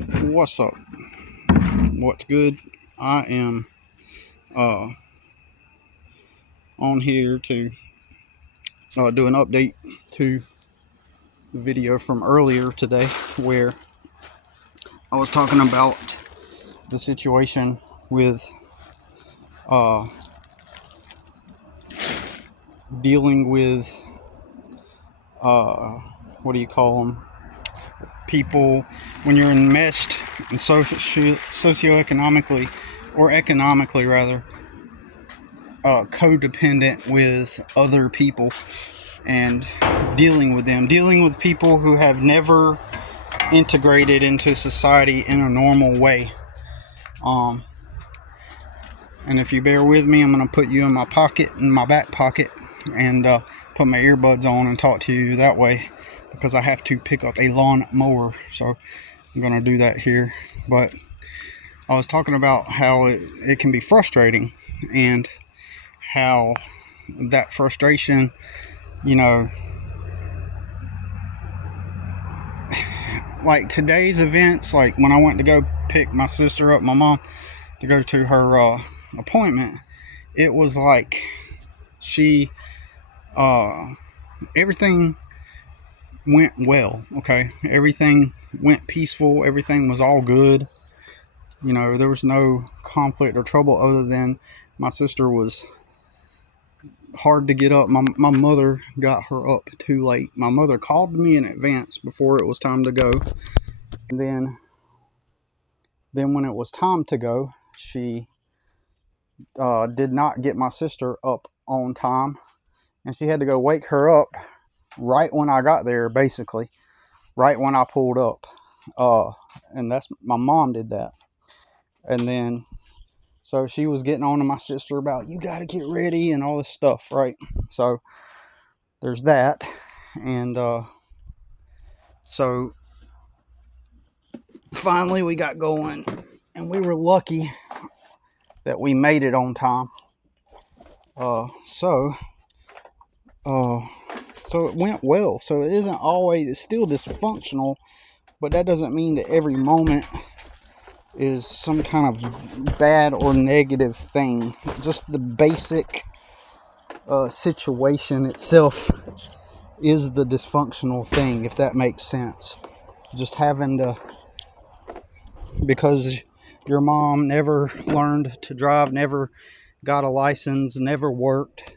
What's up? What's good? I am uh, on here to do an update to the video from earlier today where I was talking about the situation with uh, dealing with uh, what do you call them? People when you're enmeshed and socioeconomically or economically rather codependent with other people and dealing with people who have never integrated into society in a normal way. Um, and if you bear with me, I'm going to put you in my back pocket, and put my earbuds on and talk to you that way because I have to pick up a lawn mower. So I'm going to do that here. But I was talking about how it can be frustrating and how that frustration, you know, like today's events, like when I went to go pick my sister up, my mom, to go to her appointment, it was like she, uh, everything went well, okay? Everything went peaceful, everything was all good. You know, there was no conflict or trouble other than my sister was hard to get up. My mother got her up too late. My mother called me in advance before it was time to go. And then when it was time to go, she did not get my sister up on time, and she had to go wake her up right when I got there, basically, right when I pulled up. Uh, and that's my mom did that, and then so she was getting on to my sister about you got to get ready and all this stuff, right? So there's that, and so finally we got going, and we were lucky that we made it on time. Uh, so uh, so it went well. So it isn't always, it's still dysfunctional, but that doesn't mean that every moment is some kind of bad or negative thing. Just the basic situation itself is the dysfunctional thing, if that makes sense. Just having to, because your mom never learned to drive, never got a license, never worked,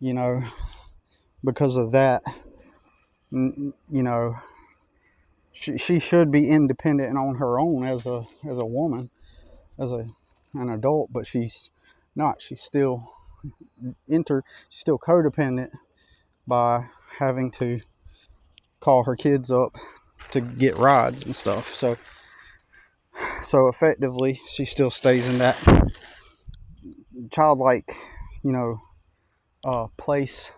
you know, because of that, you know, she should be independent and on her own as a woman, as an adult, but she's not. She's still she's still codependent by having to call her kids up to get rides and stuff. So effectively, she still stays in that childlike, you know, place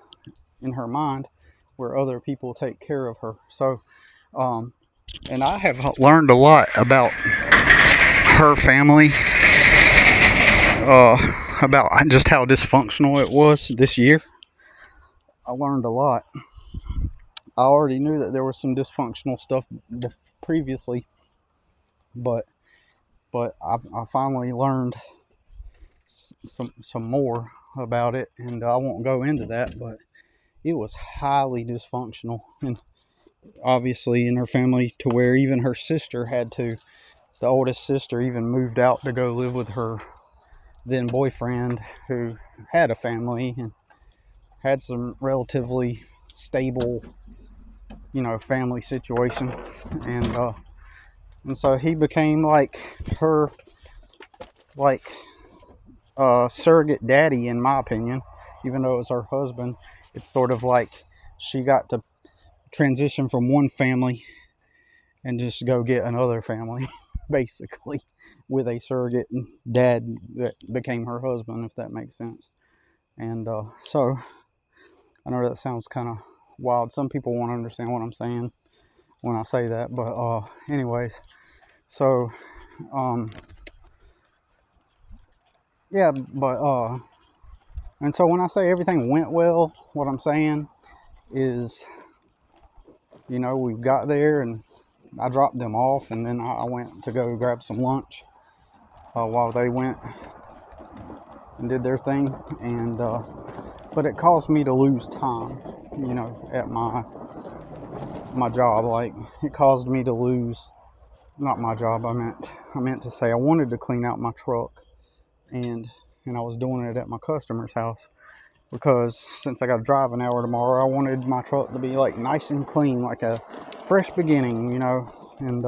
in her mind where other people take care of her. So, and I have learned a lot about her family, about just how dysfunctional it was this year. I learned a lot. I already knew that there was some dysfunctional stuff previously, but I finally learned some more about it, and I won't go into that, but it was highly dysfunctional, and obviously in her family to where even her sister had to, the oldest sister even moved out to go live with her then boyfriend who had a family and had some relatively stable, you know, family situation, and so he became like her, like surrogate daddy, in my opinion. Even though it was her husband, it's sort of like she got to transition from one family and just go get another family, basically, with a surrogate dad that became her husband, if that makes sense. And so I know that sounds kind of wild. Some people won't understand what I'm saying when I say that, but anyways, so um, yeah, but and so when I say everything went well, what I'm saying is, you know, we got there and I dropped them off, and then I went to go grab some lunch while they went and did their thing. And but it caused me to lose time, at my job. Like, it caused me to lose, not my job, I meant to say I wanted to clean out my truck, and I was doing it at my customer's house, because since I got to drive an hour tomorrow, I wanted my truck to be like nice and clean, like a fresh beginning, and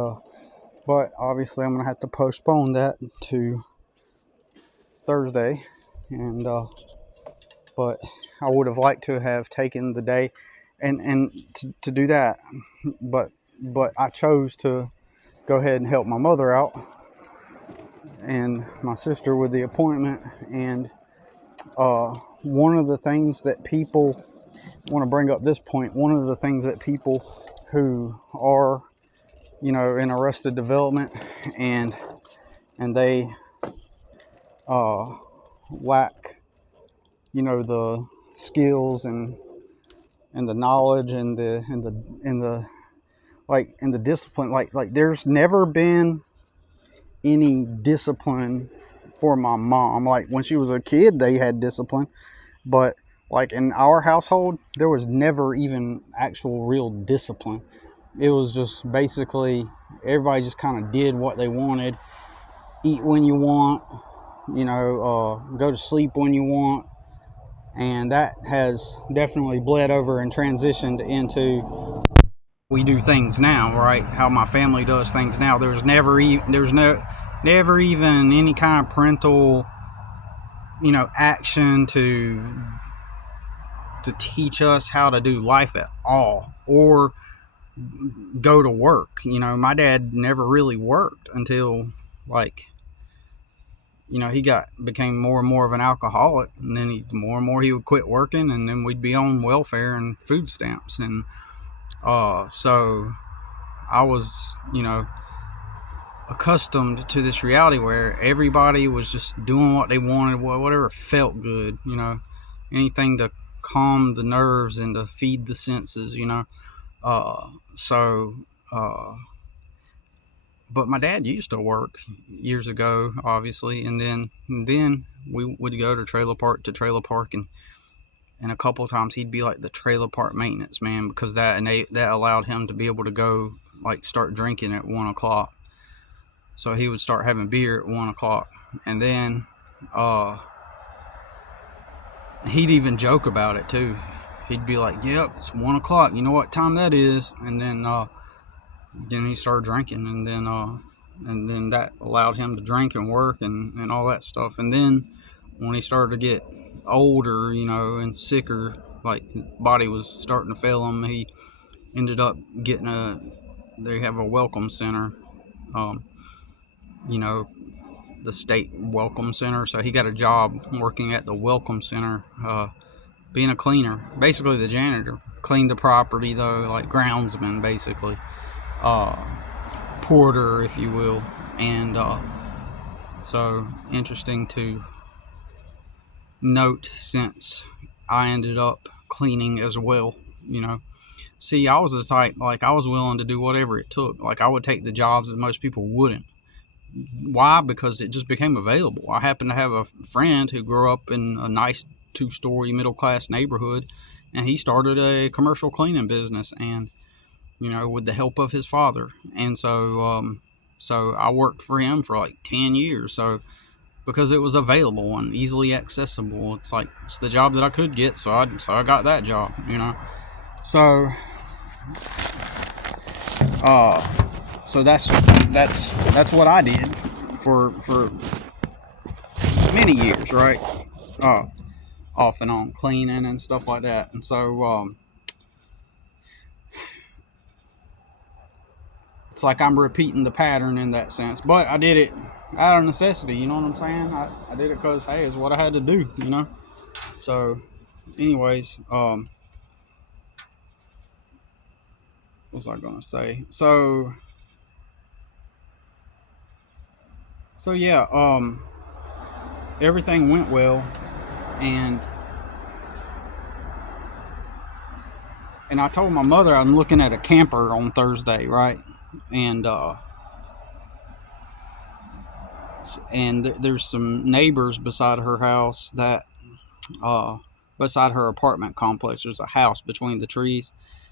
but obviously I'm gonna have to postpone that to Thursday. And but I would have liked to have taken the day and to do that, but I chose to go ahead and help my mother out and my sister with the appointment. And one of the things that people want to bring up this point, one of the things that people who are, in arrested development and they lack, the skills and the knowledge and the discipline, like there's never been any discipline for my mom. Like, when she was a kid, they had discipline, but like in our household, there was never even actual real discipline. It was just basically everybody just kind of did what they wanted, eat when you want, go to sleep when you want. And that has definitely bled over and transitioned into we do things now, right? How my family does things now. There's never even any kind of parental, action to teach us how to do life at all, or go to work. My dad never really worked until he became more and more of an alcoholic, and then more and more he would quit working, and then we'd be on welfare and food stamps. And so I was, accustomed to this reality where everybody was just doing what they wanted, whatever felt good, anything to calm the nerves and to feed the senses, but my dad used to work years ago, obviously, and then we would go to trailer park, and a couple of times he'd be like the trailer park maintenance man, because that allowed him to be able to go start drinking at 1 o'clock. So he would start having beer at 1 o'clock, and then he'd even joke about it too. He'd be like, "Yep, it's 1 o'clock. You know what time that is?" And then he started drinking, and then that allowed him to drink and work and all that stuff. And then when he started to get older, and sicker, like his body was starting to fail him, he ended up getting they have a welcome center, the state welcome center. So he got a job working at the welcome center, being a cleaner, basically the janitor. Cleaned the property though, like groundsman basically, porter if you will. And so interesting to note, since I ended up cleaning as well. See, I was the type, I was willing to do whatever it took. I would take the jobs that most people wouldn't. Why? Because it just became available. I happen to have a friend who grew up in a nice 2-story middle-class neighborhood, and he started a commercial cleaning business, and with the help of his father. And so I worked for him for 10 years. So because it was available and easily accessible, it's the job that I could get, so I got that job. So so that's what I did for many years, right? Off and on, cleaning and stuff like that. And so it's like I'm repeating the pattern in that sense, but I did it out of necessity. You know what I'm saying? I did it because, hey, it's what I had to do. So anyways, what was I gonna say? So yeah, everything went well, and I told my mother I'm looking at a camper on Thursday, right? and there's some neighbors beside her house that beside her apartment complex. There's a house between the trees,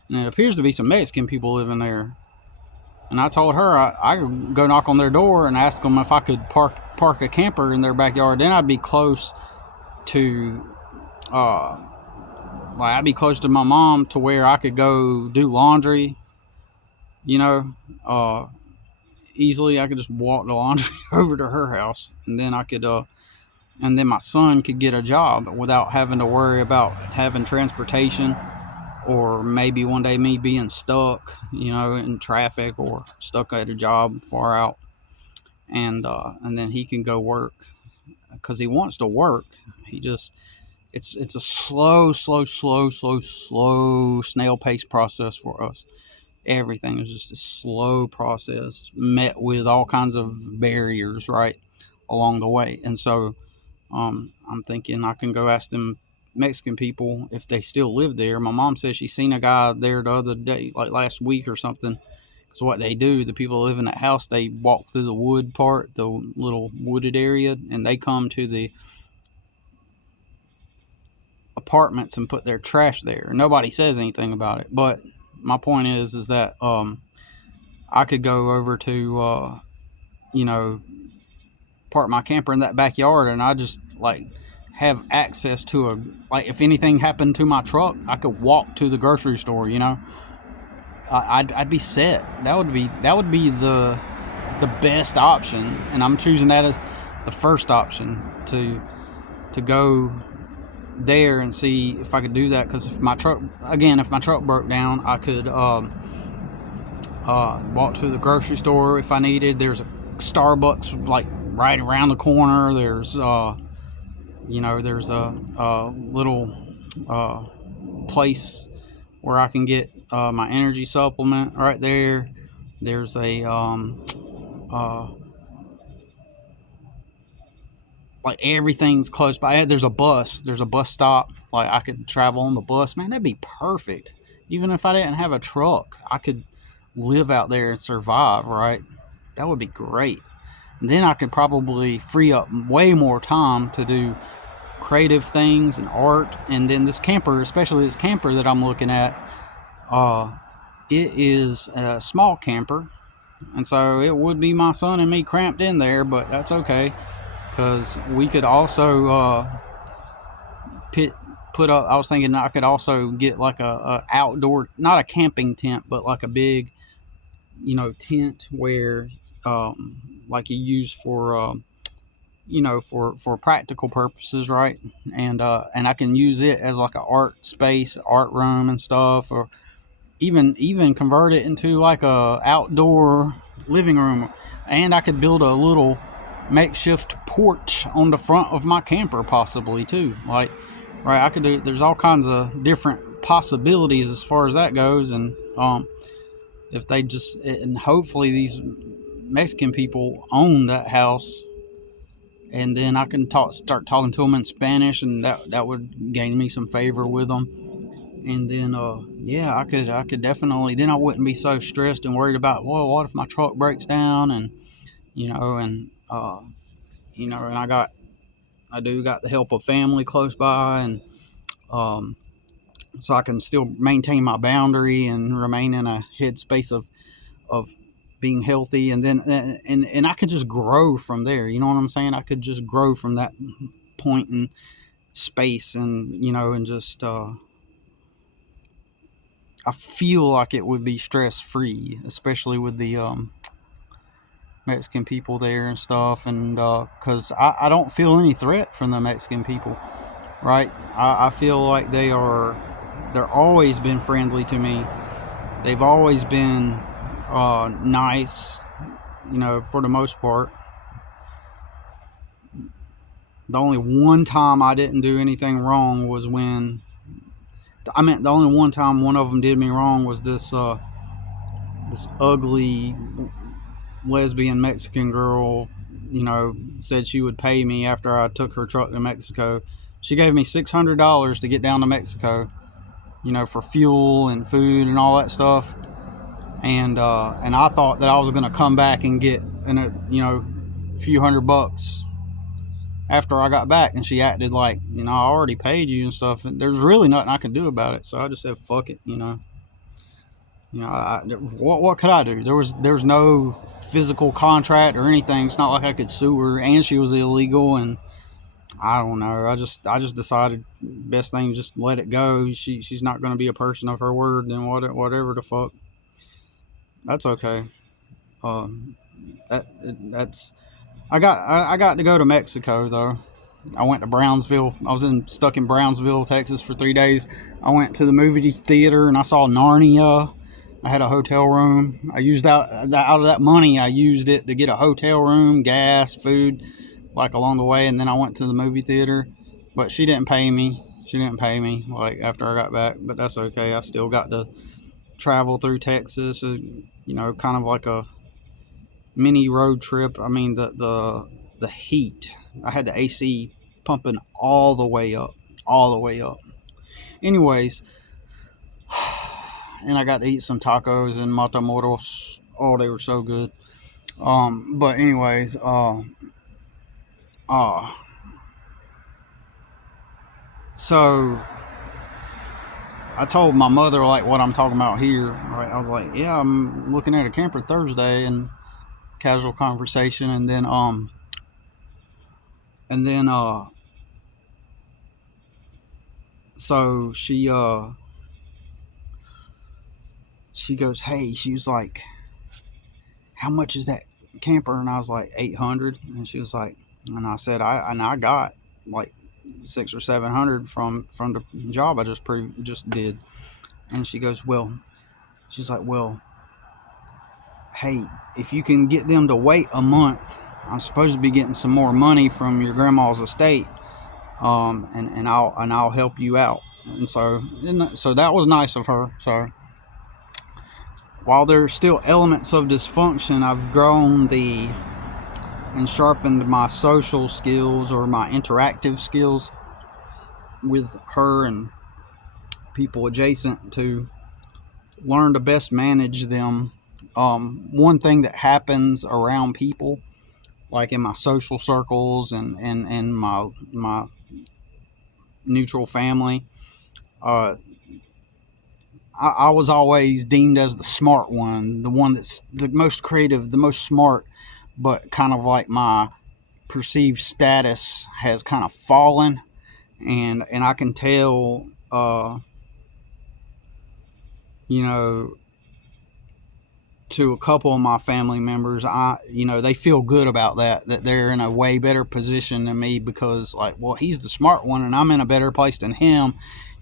and it appears to be some Mexican people living there. And I told her I could go knock on their door and ask them if I could park a camper in their backyard. Then I'd be close to I'd be close to my mom to where I could go do laundry, easily. I could just walk the laundry over to her house, and then I could and then my son could get a job without having to worry about having transportation, or maybe one day me being stuck, in traffic, or stuck at a job far out. And then he can go work because he wants to work. It's a slow snail pace process for us. Everything is just a slow process met with all kinds of barriers right along the way. And so I'm thinking I can go ask them Mexican people if they still live there. My mom says she's seen a guy there the other day, like last week or something. Because what they do, the people who live in that house, they walk through the wood part, the little wooded area, and they come to the apartments and put their trash there. Nobody says anything about it, but my point is that I could go over to park my camper in that backyard, and I just have access to if anything happened to my truck, I could walk to the grocery store. I'd be set. That would be the best option, and I'm choosing that as the first option to go there and see if I could do that. Because if my truck broke down, I could walk to the grocery store if I needed. There's a Starbucks right around the corner. There's there's a little place where I can get my energy supplement right there. There's a everything's close by. There's a bus stop. I could travel on the bus. Man, that'd be perfect. Even if I didn't have a truck, I could live out there and survive, right? That would be great. And then I could probably free up way more time to do creative things and art. And then this camper, especially this camper that I'm looking at, it is a small camper, and so it would be my son and me cramped in there, but that's okay, because we could also put up. I was thinking I could also get a outdoor, not a camping tent, but a big tent where you use for for practical purposes, right? And I can use it as an art space, art room and stuff, or even convert it into a outdoor living room. And I could build a little makeshift porch on the front of my camper possibly too. Right, I could do, there's all kinds of different possibilities as far as that goes. And if they just, and hopefully these Mexican people own that house, and then I can start talking to them in Spanish, and that would gain me some favor with them. And then I could definitely, then I wouldn't be so stressed and worried about, well, what if my truck breaks down, and and I got the help of family close by, and so I can still maintain my boundary and remain in a headspace of being healthy, and then and I could just grow from there. You know what I'm saying? I could just grow from that point in space, and and just I feel like it would be stress free, especially with the Mexican people there and stuff, and because I don't feel any threat from the Mexican people, right? I feel like they're always been friendly to me. They've always been nice, for the most part. The only one time I didn't do anything wrong was the only one time one of them did me wrong was this ugly lesbian Mexican girl, said she would pay me after I took her truck to Mexico. She gave me $600 to get down to Mexico, for fuel and food and all that stuff. and I thought that I was gonna come back and get a few $100 after I got back, and she acted like, I already paid you and stuff, and there's really nothing I could do about it. So I just said, fuck it, what could I do? There was no physical contract or anything. It's not like I could sue her, and she was illegal, and I don't know. I just decided best thing, just let it go. She's not going to be a person of her word, then whatever the fuck. That's okay. That's I got to go to Mexico though. I went to Brownsville. I was stuck in Brownsville, Texas for 3 days. I went to the movie theater and I saw Narnia. I had a hotel room. I used out of that money. I used it to get a hotel room, gas, food, like along the way, and then I went to the movie theater. But she didn't pay me. Like after I got back. But that's okay. I still got to travel through Texas. Kind of like a mini road trip. I mean, the heat. I had the AC pumping all the way up. Anyways, and I got to eat some tacos and Matamoros. Oh, they were so good. But anyways, so I told my mother like what I'm talking about here. Right? I was like, yeah, I'm looking at a camper Thursday, and casual conversation, and then so she goes, hey, she was like, how much is that camper? And I was like, 800. And she was like, and I said, I got like 600 or 700 from the job I just did. And she goes, she's like, hey, if you can get them to wait a month, I'm supposed to be getting some more money from your grandma's estate, and I'll help you out. And so that was nice of her. So while there's still elements of dysfunction, I've grown and sharpened my social skills, or my interactive skills, with her and people adjacent, to learn to best manage them. One thing that happens around people, like in my social circles and my neutral family, I was always deemed as the smart one, the one that's the most creative, the most smart, but kind of like my perceived status has kind of fallen, and I can tell, to a couple of my family members, they feel good about that they're in a way better position than me, because like, well, he's the smart one and I'm in a better place than him.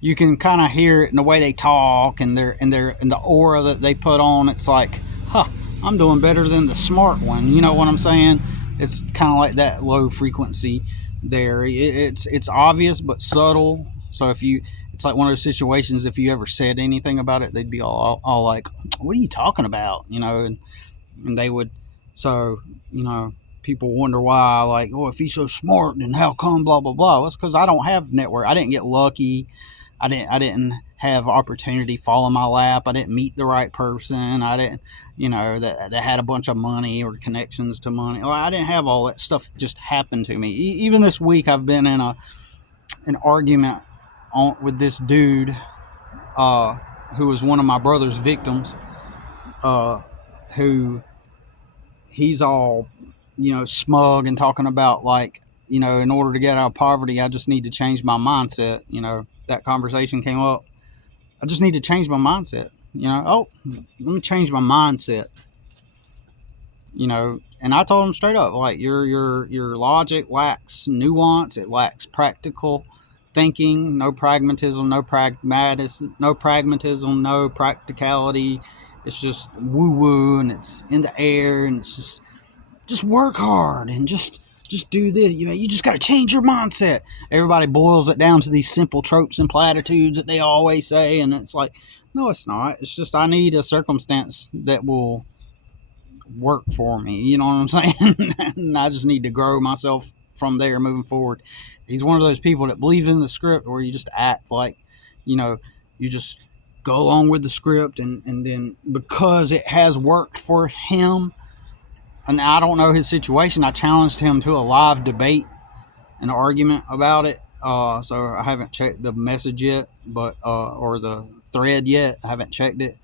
You can kind of hear it in the way they talk and the aura that they put on. It's like, I'm doing better than the smart one. You know what I'm saying? It's kind of like that low frequency there. It's obvious but subtle. So it's like one of those situations, if you ever said anything about it, they'd be all like, what are you talking about? And they would, so, people wonder why, like, if he's so smart, then how come, blah, blah, blah. Well, it's because I don't have network. I didn't get lucky. I didn't have opportunity fall in my lap. I didn't meet the right person. I didn't, that had a bunch of money or connections to money. Well, I didn't have all that stuff just happened to me. Even this week, I've been in an argument with this dude, who was one of my brother's victims, who he's all, smug and talking about like, in order to get out of poverty, I just need to change my mindset. That conversation came up. I just need to change my mindset. Let me change my mindset. And I told him straight up, like, your logic lacks nuance. It lacks practical thinking. No pragmatism, no pragmatism, no practicality. It's just woo-woo, and it's in the air, and it's just work hard and just do this. You just got to change your mindset. Everybody boils it down to these simple tropes and platitudes that they always say, and it's like, no, it's not. It's just I need a circumstance that will work for me. You know what I'm saying? And I just need to grow myself from there moving forward. He's one of those people that believes in the script where you just act like, you just go along with the script, and then because it has worked for him, and I don't know his situation, I challenged him to a live debate, an argument about it. So I haven't checked the message yet, but or the thread yet. I haven't checked it.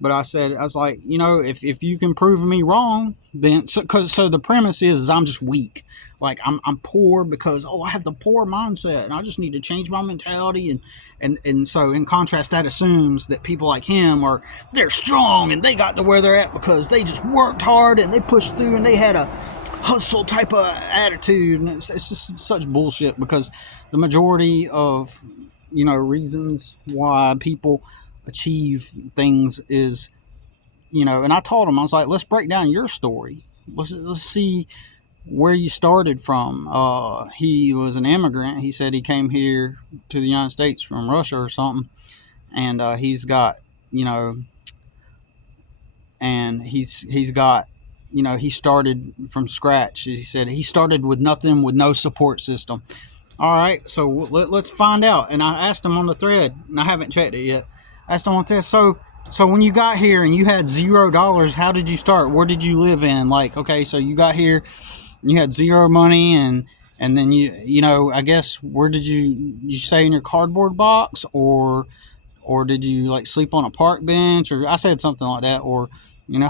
But I was like, if you can prove me wrong, then so the premise is I'm just weak. Like I'm poor because I have the poor mindset, and I just need to change my mentality. And so in contrast, that assumes that people like him they're strong and they got to where they're at because they just worked hard and they pushed through and they had a hustle type of attitude. And it's just such bullshit, because the majority of reasons why people achieve things is, and I told him, I was like, let's break down your story. Let's see where you started from. He was an immigrant. He said he came here to the United States from Russia or something, and he's got, and he's got, he started from scratch. He said he started with nothing, with no support system. All right, so let's find out. And I asked him on the thread, and I haven't checked it yet. I asked him on the thread, so when you got here and you had $0, how did you start? Where did you live in? Like, okay, so you got here, you had zero money, and then I guess, where did you stay in your cardboard box, or did you like sleep on a park bench, or I said something like that, or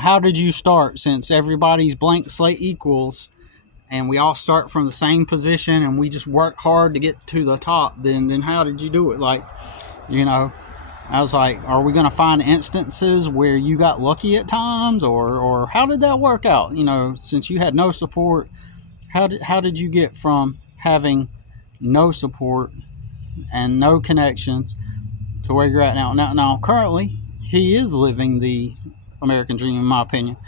how did you start, since everybody's blank slate equals and we all start from the same position and we just work hard to get to the top, then how did you do it? Like, I was like, are we going to find instances where you got lucky at times, or how did that work out? Since you had no support, how did you get from having no support and no connections to where you're at now? Now, currently, he is living the American dream, in my opinion.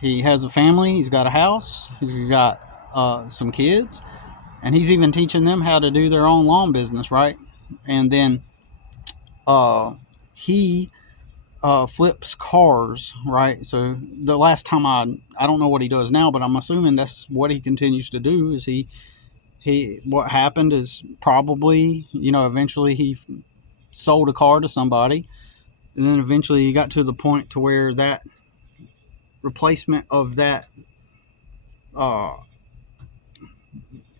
He has a family. He's got a house. He's got some kids, and he's even teaching them how to do their own lawn business, right? And then he flips cars, right? So the last time I don't know what he does now, but I'm assuming that's what he continues to do. Is he what happened is probably, eventually he sold a car to somebody, and then eventually he got to the point to where that replacement of that,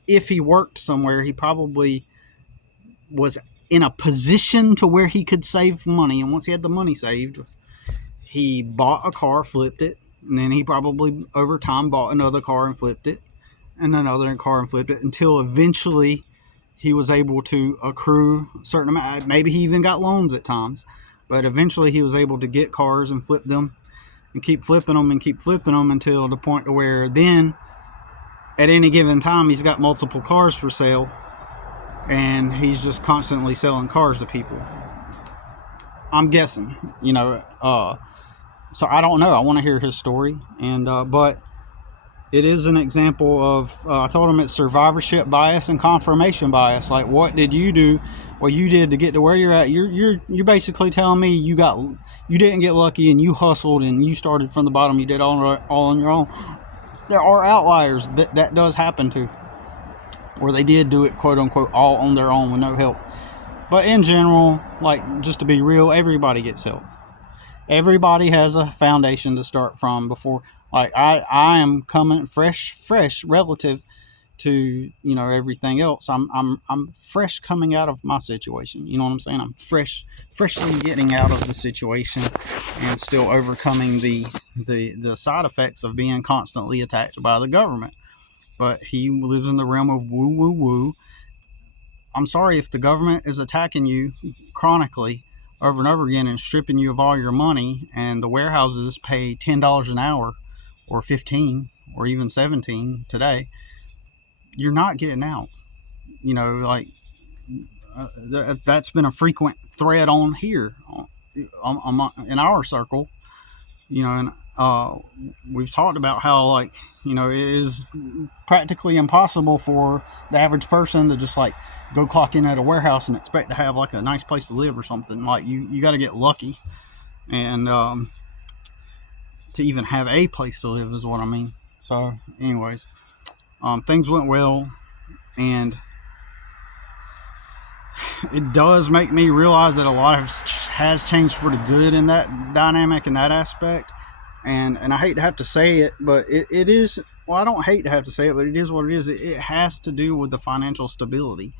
if he worked somewhere, he probably was in a position to where he could save money. And once he had the money saved, he bought a car, flipped it, and then he probably over time bought another car and flipped it, and another car and flipped it, until eventually he was able to accrue a certain amount. Maybe he even got loans at times, but eventually he was able to get cars and flip them and keep flipping them until the point to where then at any given time he's got multiple cars for sale, and he's just constantly selling cars to people. I'm guessing, so I don't know. I want to hear his story, and but it is an example of, I told him it's survivorship bias and confirmation bias. Like, what did you do? What you did to get to where you're at? You're basically telling me you didn't get lucky and you hustled and you started from the bottom. You did all on your own. There are outliers that does happen to, where they did do it, quote unquote, all on their own with no help. But in general, like, just to be real, everybody gets help. Everybody has a foundation to start from before. Like, I am coming fresh relative to, everything else. I'm fresh coming out of my situation. You know what I'm saying? I'm freshly getting out of the situation and still overcoming the side effects of being constantly attacked by the government. But he lives in the realm of woo, woo, woo. I'm sorry if the government is attacking you chronically over and over again and stripping you of all your money, and the warehouses pay $10 an hour or $15 or even $17 today. You're not getting out. That's been a frequent thread on here in our circle, and we've talked about how, like, it is practically impossible for the average person to just like go clock in at a warehouse and expect to have like a nice place to live or something. Like, you got to get lucky, and to even have a place to live is what I mean. So anyways, things went well, and it does make me realize that a lot has changed for the good in that dynamic, in that aspect. And I hate to have to say it, but it is, well, I don't hate to have to say it, but it is what it is. It has to do with the financial stability.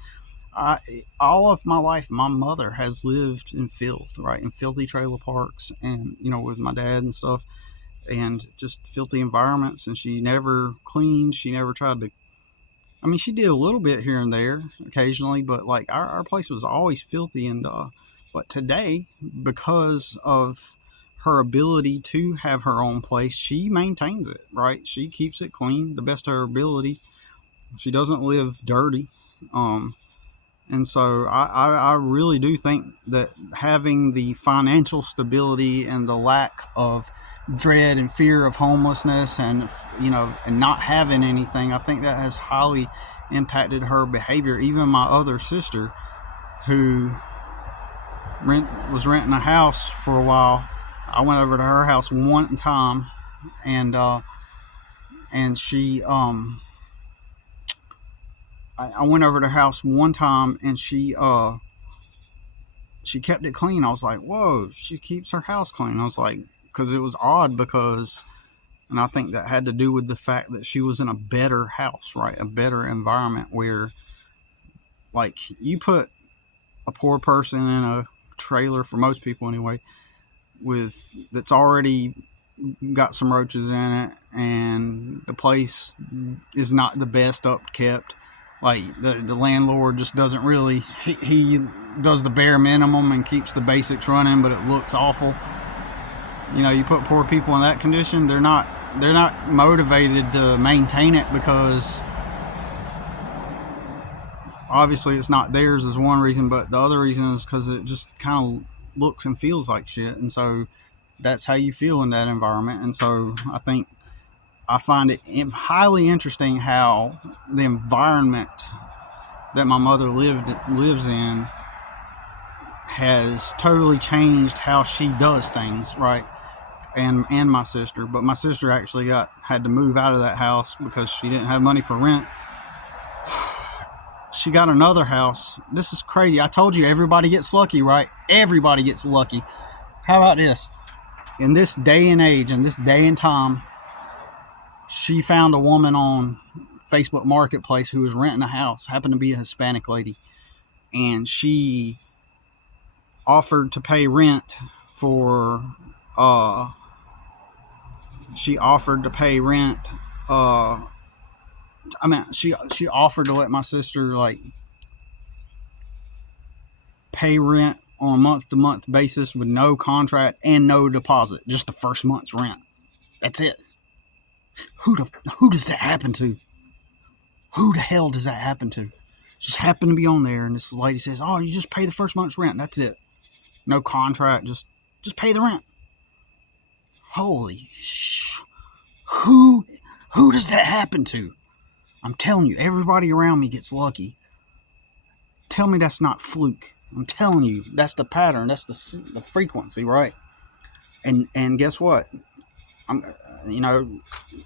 All of my life, my mother has lived in filth, right, in filthy trailer parks, and with my dad and stuff, and just filthy environments. And she never cleaned. She never tried to. I mean, she did a little bit here and there, occasionally, but like our place was always filthy. And but today, because of her ability to have her own place, she maintains it, right? She keeps it clean the best of her ability. She doesn't live dirty. And so I really do think that having the financial stability and the lack of dread and fear of homelessness and not having anything, I think that has highly impacted her behavior. Even my other sister, who was renting a house for a while, I went over to her house one time, and she I went over to her house one time, and she kept it clean. I was like, whoa, she keeps her house clean. I was like, because it was odd, and I think that had to do with the fact that she was in a better house, right? A better environment where, like, you put a poor person in a trailer, for most people anyway, that's already got some roaches in it, and the place is not the best upkept. Like, the landlord just doesn't really, he does the bare minimum and keeps the basics running, but it looks awful. You put poor people in that condition, they're not motivated to maintain it, because obviously it's not theirs is one reason, but the other reason is because it just kind of looks and feels like shit. And so that's how you feel in that environment. And so I find it highly interesting how the environment that my mother lives in has totally changed how she does things, right? And my sister. But my sister actually had to move out of that house because she didn't have money for rent. She got another house. This is crazy. I told you, everybody gets lucky, right? Everybody gets lucky. How about this? In this day and age, in this day and time, she found a woman on Facebook Marketplace who was renting a house, happened to be a Hispanic lady, and she offered to pay rent for she offered to let my sister, like, pay rent on a month-to-month basis with no contract and no deposit, just the first month's rent. That's it. Who does that happen to? Who the hell does that happen to? Just happened to be on there, and this lady says, oh, you just pay the first month's rent. That's it. No contract, just pay the rent. Holy sh! Who does that happen to? I'm telling you, everybody around me gets lucky. Tell me that's not fluke. I'm telling you, that's the pattern. That's the frequency, right? And guess what? I'm,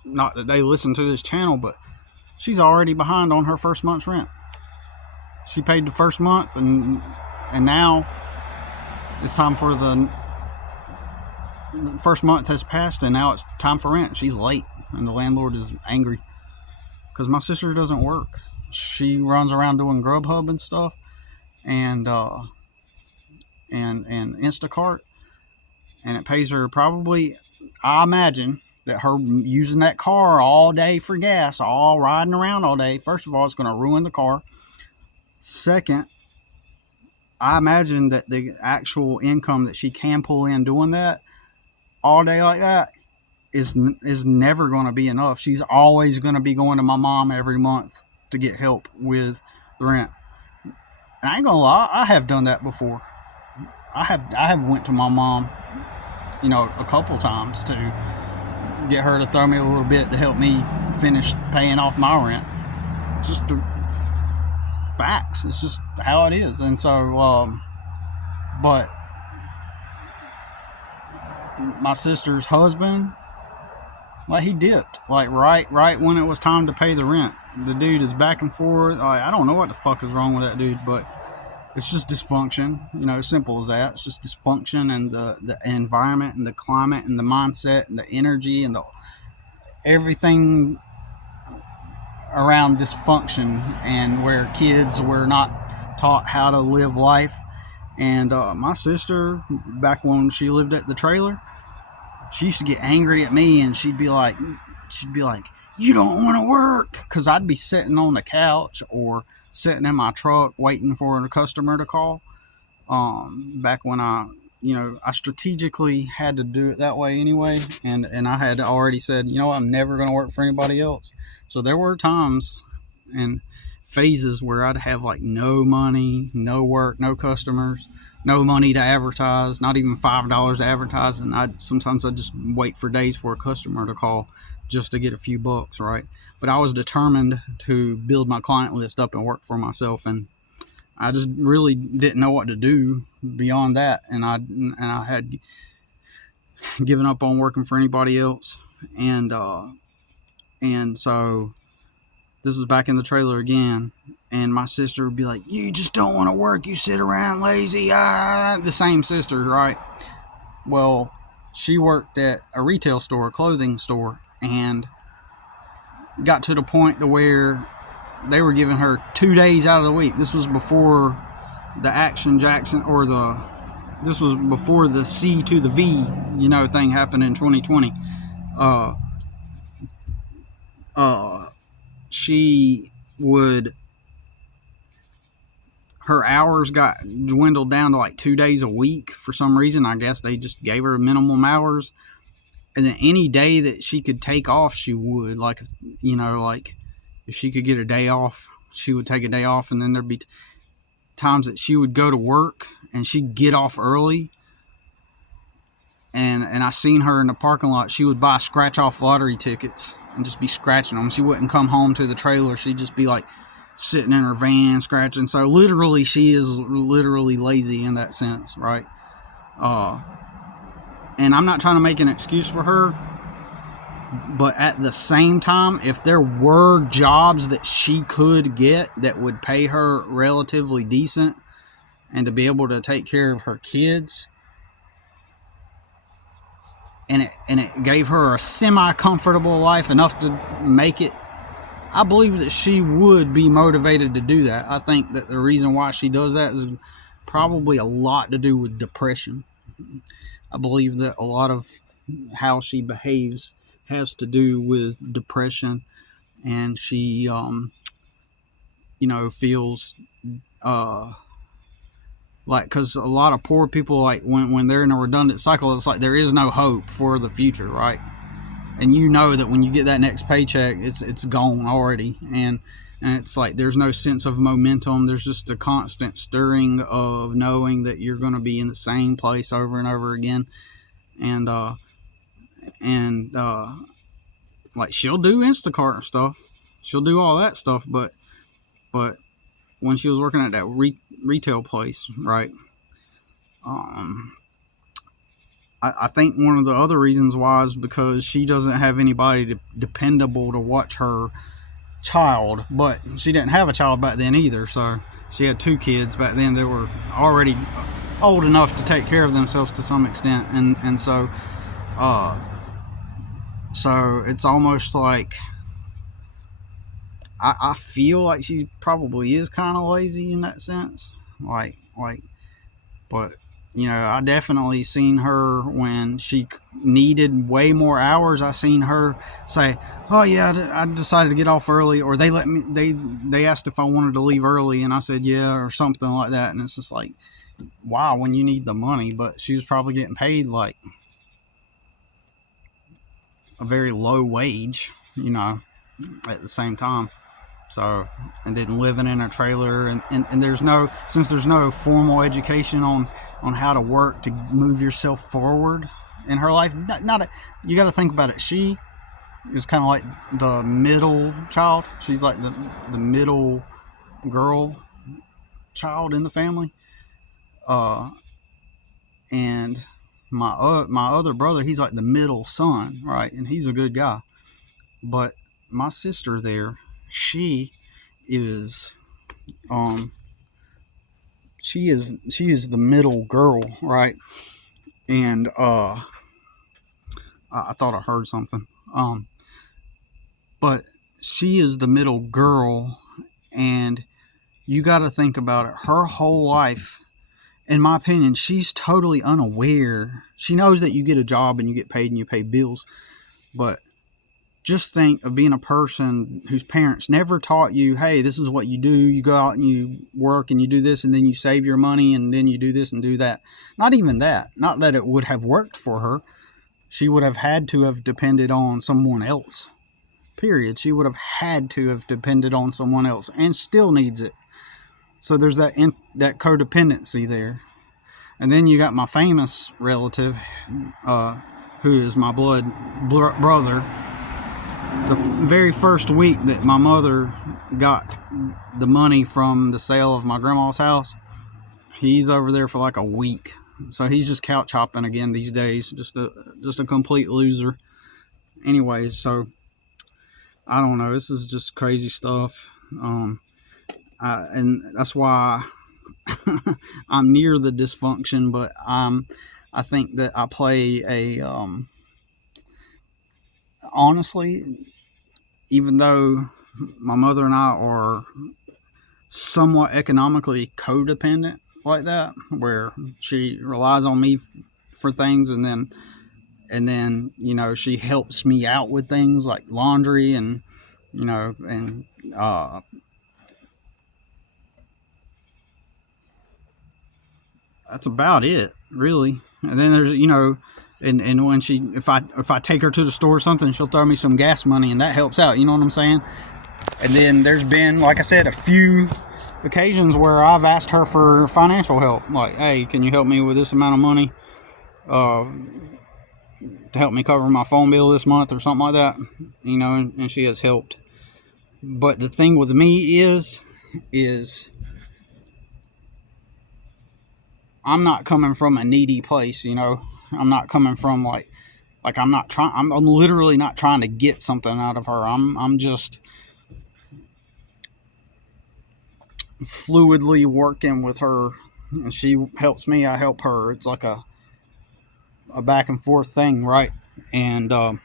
not that they listen to this channel, but she's already behind on her first month's rent. She paid the first month, and now it's time for the first month has passed, and now it's time for rent. She's late, and the landlord is angry because my sister doesn't work. She runs around doing Grubhub and stuff, and Instacart, and it pays her probably, I imagine, that her using that car all day for gas, all riding around all day, first of all, it's going to ruin the car. Second, I imagine that the actual income that she can pull in doing that all day like that is never going to be enough. She's always going to be going to my mom every month to get help with the rent. And I ain't gonna lie, I have done that before. I have went to my mom, a couple times to get her to throw me a little bit to help me finish paying off my rent. Just the facts. It's just how it is. And so, but my sister's husband, like, he dipped, like, right when it was time to pay the rent. The dude is back and forth. I don't know what the fuck is wrong with that dude, but It's just dysfunction, simple as that. It's just dysfunction, and the environment and the climate and the mindset and the energy and the everything around dysfunction, and where kids were not taught how to live life. And my sister, back when she lived at the trailer, she used to get angry at me, and she'd be like, you don't want to work, because I'd be sitting on the couch or sitting in my truck waiting for a customer to call. Back when I strategically had to do it that way anyway, and I had already said, I'm never going to work for anybody else. So there were times and phases where I'd have like no money, no work, no customers, no money to advertise, not even $5 to advertise, and I'd just wait for days for a customer to call just to get a few bucks, right? But I was determined to build my client list up and work for myself, and I just really didn't know what to do beyond that, and I had given up on working for anybody else, and so this was back in the trailer again, and my sister would be like, you just don't want to work, you sit around lazy, the same sister, right? Well, she worked at a retail store, a clothing store, and got to the point to where they were giving her 2 days out of the week. This was before the Action Jackson, this was before the C to the V, thing happened in 2020. Her hours got dwindled down to like 2 days a week for some reason. I guess they just gave her minimum hours. And then any day that she could take off, she would. Like if she could get a day off, she would take a day off. And then there'd be times that she would go to work and she'd get off early. And I seen her in the parking lot. She would buy scratch-off lottery tickets and just be scratching them. She wouldn't come home to the trailer. She'd just be like sitting in her van scratching. So literally, she is literally lazy in that sense, right? And I'm not trying to make an excuse for her, but at the same time, if there were jobs that she could get that would pay her relatively decent and to be able to take care of her kids, and it gave her a semi-comfortable life enough to make it, I believe that she would be motivated to do that. I think that the reason why she does that is probably a lot to do with depression. I believe that a lot of how she behaves has to do with depression, and she, feels, like, because a lot of poor people, like, when they're in a redundant cycle, it's like there is no hope for the future, right? And that when you get that next paycheck, it's gone already, and it's like there's no sense of momentum. There's just a constant stirring of knowing that you're going to be in the same place over and over again, and like, she'll do Instacart and stuff, she'll do all that stuff, but when she was working at that retail place, right? I think one of the other reasons why is because she doesn't have anybody dependable to watch her child, but she didn't have a child back then either, so she had 2 kids back then that were already old enough to take care of themselves to some extent, and so it's almost like I feel like she probably is kind of lazy in that sense, but I definitely seen her when she needed way more hours. I seen her say, oh yeah, I decided to get off early, or they asked if I wanted to leave early, and I said yeah, or something like that. And it's just like, wow, when you need the money. But she was probably getting paid like a very low wage, at the same time. So, and then living in a trailer, and there's no formal education on how to work to move yourself forward in her life. You got to think about it. She is kind of like the middle child. She's like the middle girl child in the family. And my other brother, he's like the middle son, right? And he's a good guy. But my sister there, she is she is the middle girl, right? And I thought I heard something. But she is the middle girl, and you got to think about it. Her whole life, in my opinion, she's totally unaware. She knows that you get a job and you get paid and you pay bills, but just think of being a person whose parents never taught you, hey, this is what you do. You go out and you work and you do this, and then you save your money, and then you do this and do that. Not even that. Not that it would have worked for her. She would have had to have depended on someone else. Period. She would have had to have depended on someone else, and still needs it. So there's that codependency there. And then you got my famous relative, who is my blood brother. The very first week that my mother got the money from the sale of my grandma's house, he's over there for like a week. So he's just couch hopping again these days, just a complete loser. Anyways, so I don't know. This is just crazy stuff, and that's why I'm near the dysfunction. But I think that I play a honestly, even though my mother and I are somewhat economically codependent like that, where she relies on me for things, and then you know, she helps me out with things like laundry and, you know, and that's about it, really. And then there's, you know, and when if I take her to the store or something, she'll throw me some gas money, and that helps out, you know what I'm saying? And then there's been, like I said, a few occasions where I've asked her for financial help, like, hey, can you help me with this amount of money to help me cover my phone bill this month or something like that, you know, and she has helped. But the thing with me is I'm not coming from a needy place, you know. I'm not coming from like I'm literally not trying to get something out of her. I'm just fluidly working with her, and she helps me, I help her. It's like a back and forth thing, right? And I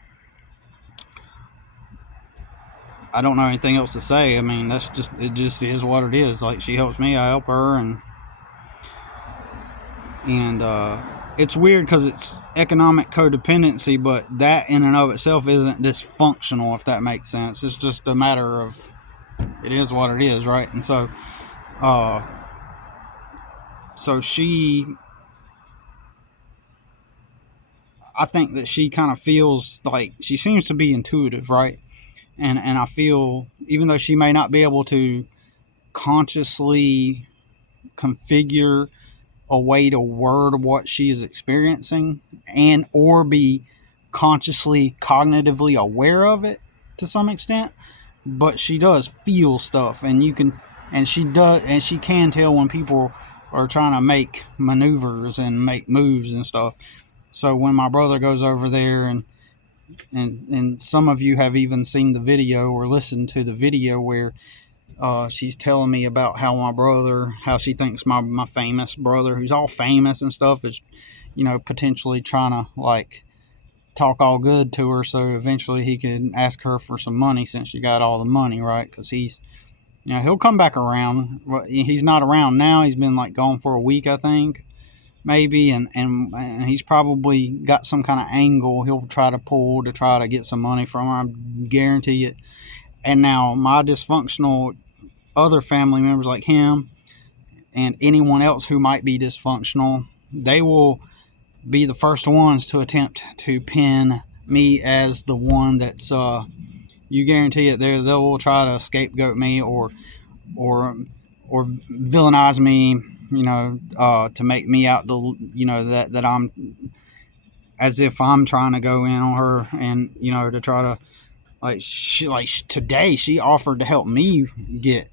don't know anything else to say. I mean, it just is what it is. Like, she helps me, I help her, and it's weird because it's economic codependency, but that in and of itself isn't dysfunctional, if that makes sense. It's just a matter of, it is what it is, right? And so I think that she kind of feels like, she seems to be intuitive, right? And I feel, even though she may not be able to consciously configure a way to word what she is experiencing, and or be consciously, cognitively aware of it to some extent, but she does feel stuff, and she can tell when people are trying to make maneuvers and make moves and stuff. So when my brother goes over there, and some of you have even seen the video or listened to the video where she's telling me about how she thinks my famous brother, who's all famous and stuff, is, you know, potentially trying to like talk all good to her, so eventually he can ask her for some money since she got all the money, right? Because he's, you know, he'll come back around. He's not around now. He's been like gone for a week, I think, maybe, and he's probably got some kind of angle he'll try to pull to try to get some money from her. I guarantee it. And now my dysfunctional other family members like him and anyone else who might be dysfunctional, they will be the first ones to attempt to pin me as the one that's you guarantee it, they will try to scapegoat me or villainize me, you know, to make me out to, you know, that I'm, as if I'm trying to go in on her, and, you know, to try to today she offered to help me get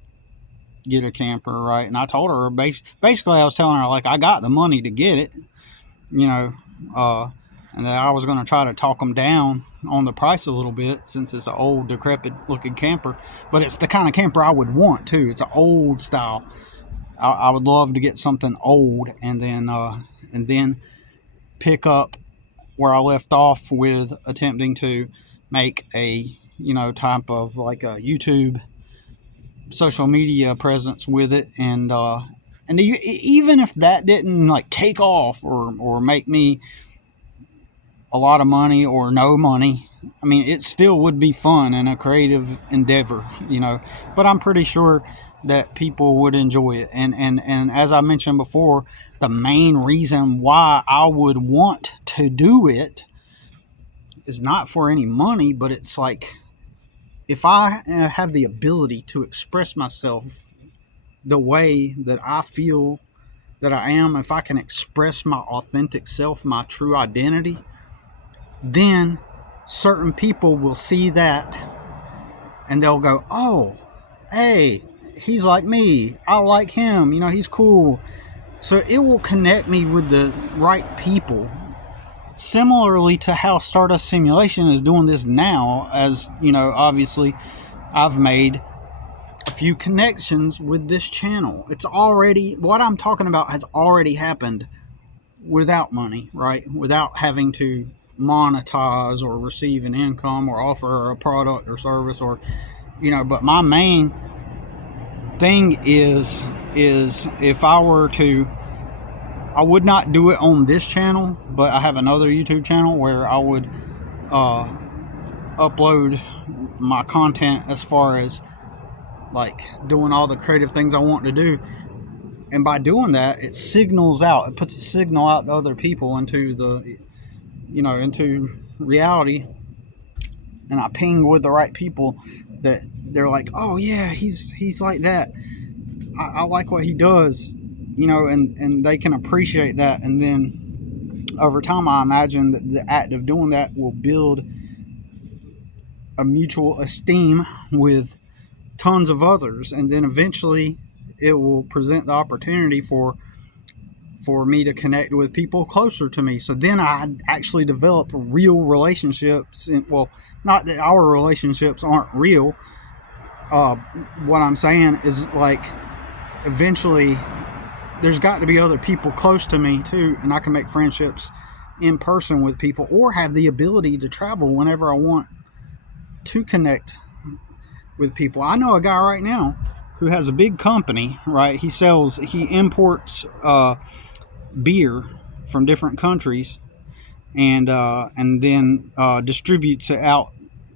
a camper, right? And I told her, basically I was telling her, like, I got the money to get it, you know, and that I was going to try to talk them down on the price a little bit, since it's an old, decrepit looking camper, but it's the kind of camper I would want too. It's an old style, I would love to get something old and then pick up where I left off with attempting to make a type of like a YouTube social media presence with it, and even if that didn't like take off or make me a lot of money or no money, I mean, it still would be fun and a creative endeavor. But I'm pretty sure that people would enjoy it. And as I mentioned before, the main reason why I would want to do it is not for any money, but it's like if I have the ability to express myself the way that I feel that I am, if I can express my authentic self, my true identity, then certain people will see that and they'll go, oh, hey, he's like me. I like him. He's cool. So it will connect me with the right people. Similarly to how Stardust Simulation is doing this now, as obviously I've made a few connections with this channel. It's already, what I'm talking about has already happened without money, right? Without having to monetize or receive an income or offer a product or service but my main thing is if I were to, I would not do it on this channel, but I have another YouTube channel where I would upload my content as far as like doing all the creative things I want to do. And by doing that, it signals out, it puts a signal out to other people into the, into reality. And I ping with the right people that they're like, oh yeah, he's like that. I like what he does. And they can appreciate that. And then over time, I imagine that the act of doing that will build a mutual esteem with tons of others. And then eventually it will present the opportunity for me to connect with people closer to me. So then I actually develop real relationships. Well, not that our relationships aren't real. What I'm saying is like eventually there's got to be other people close to me too, and I can make friendships in person with people or have the ability to travel whenever I want to connect with people. I know a guy right now who has a big company, right? He imports beer from different countries and then distributes it out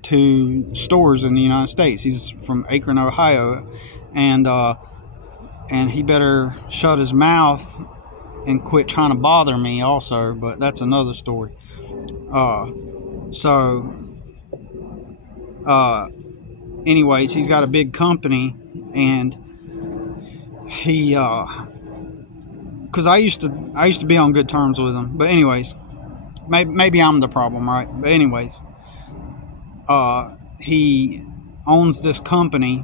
to stores in the United States. He's from Akron, Ohio, and he better shut his mouth and quit trying to bother me also, but that's another story. Anyways, he's got a big company, and he because I used to be on good terms with him, but anyways, maybe I'm the problem, right? But anyways, he owns this company,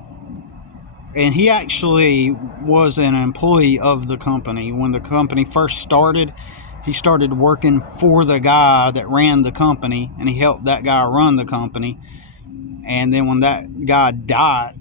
and he actually was an employee of the company when the company first started. He started working for the guy that ran the company, and he helped that guy run the company. And then when that guy died,